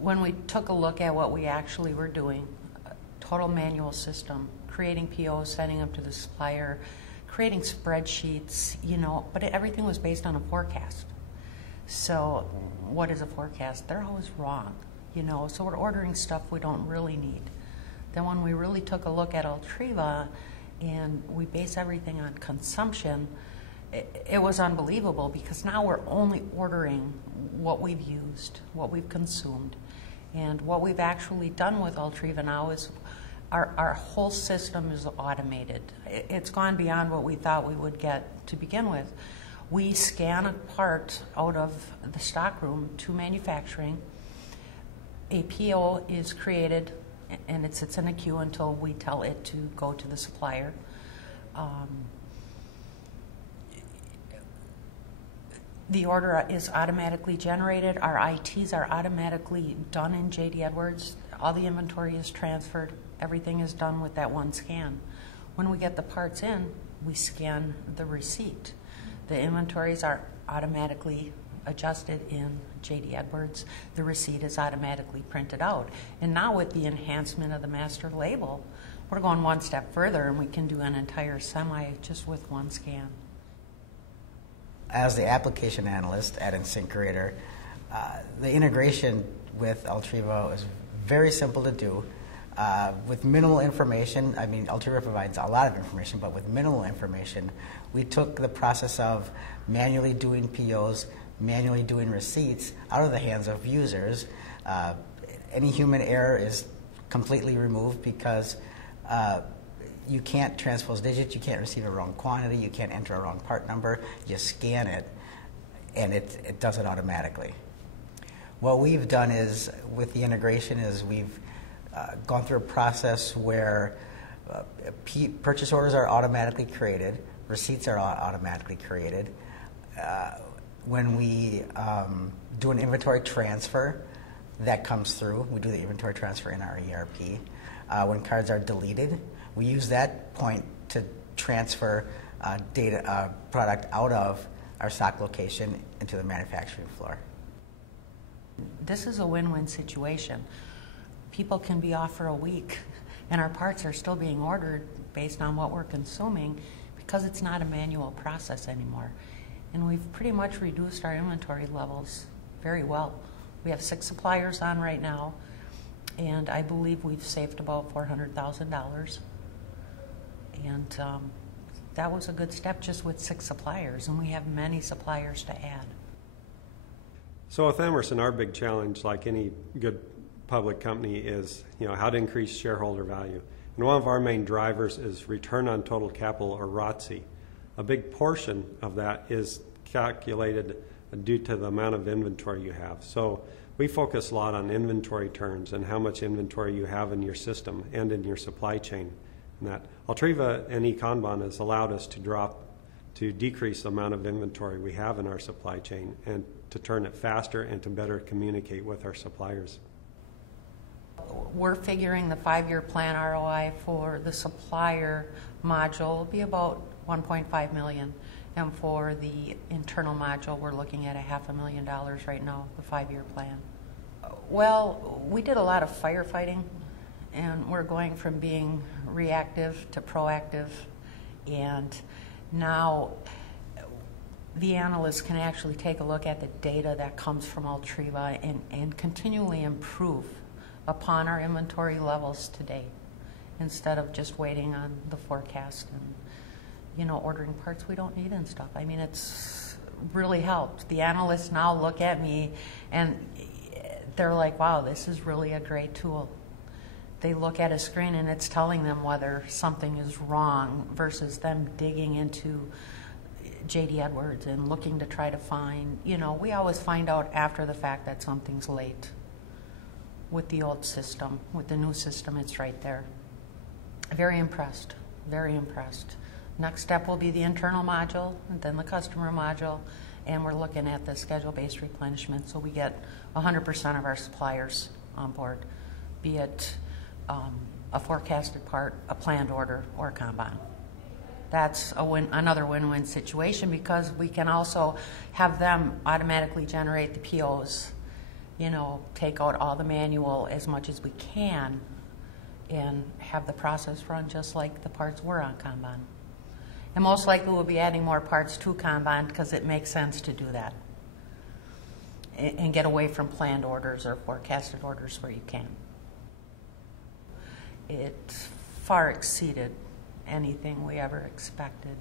when we took a look at what we actually were doing, total manual system, creating POs, sending them to the supplier, creating spreadsheets, but everything was based on a forecast. So what is a forecast? They're always wrong, so we're ordering stuff we don't really need. Then when we really took a look at Ultriva and we base everything on consumption, it was unbelievable, because now we're only ordering what we've used, what we've consumed. And what we've actually done with Ultriva now is our whole system is automated. It's gone beyond what we thought we would get to begin with. We scan a part out of the stockroom to manufacturing. A PO is created and it sits in a queue until we tell it to go to the supplier. The order is automatically generated. Our ITs are automatically done in J.D. Edwards. All the inventory is transferred. Everything is done with that one scan. When we get the parts in, we scan the receipt. The inventories are automatically adjusted in J.D. Edwards. The receipt is automatically printed out. And now with the enhancement of the master label, we're going one step further, and we can do an entire semi just with one scan. As the application analyst at InSyncerator, the integration with Ultriva is very simple to do. With minimal information, Ultriva provides a lot of information, but with minimal information, we took the process of manually doing POs, manually doing receipts out of the hands of users. Any human error is completely removed, because you can't transpose digits, you can't receive a wrong quantity, you can't enter a wrong part number. You scan it, and it does it automatically. What we've done is, with the integration, is we've gone through a process where purchase orders are automatically created, receipts are automatically created. When we do an inventory transfer, that comes through. We do the inventory transfer in our ERP. When cards are deleted, we use that point to transfer product out of our stock location into the manufacturing floor. This is a win-win situation. People can be off for a week, and our parts are still being ordered based on what we're consuming, because it's not a manual process anymore. And we've pretty much reduced our inventory levels very well. We have 6 suppliers on right now, and I believe we've saved about $400,000. And that was a good step just with 6 suppliers, and we have many suppliers to add. So with Emerson, our big challenge, like any good public company, is how to increase shareholder value. And one of our main drivers is return on total capital, or ROTCE. A big portion of that is calculated due to the amount of inventory you have. So we focus a lot on inventory turns and how much inventory you have in your system and in your supply chain. And that Ultriva and eCanban has allowed us to decrease the amount of inventory we have in our supply chain, and to turn it faster and to better communicate with our suppliers. We're figuring the 5-year plan ROI for the supplier module will be about $1.5 million. And for the internal module, we're looking at $500,000 right now, the 5-year plan. Well, we did a lot of firefighting, and we're going from being reactive to proactive. And now the analysts can actually take a look at the data that comes from Ultriva and continually improve upon our inventory levels today, instead of just waiting on the forecast and ordering parts we don't need and stuff. It's really helped. The analysts now look at me and they're like, wow, this is really a great tool. They look at a screen and it's telling them whether something is wrong, versus them digging into J.D. Edwards and looking to try to find, we always find out after the fact that something's late. With the old system, with the new system, it's right there. Very impressed, very impressed. Next step will be the internal module, and then the customer module, and we're looking at the schedule-based replenishment, so we get 100% of our suppliers on board, be it a forecasted part, a planned order, or a Kanban. That's another win-win situation, because we can also have them automatically generate the POs. take out all the manual as much as we can and have the process run just like the parts were on Kanban. And most likely we'll be adding more parts to Kanban because it makes sense to do that and get away from planned orders or forecasted orders where you can. It far exceeded anything we ever expected.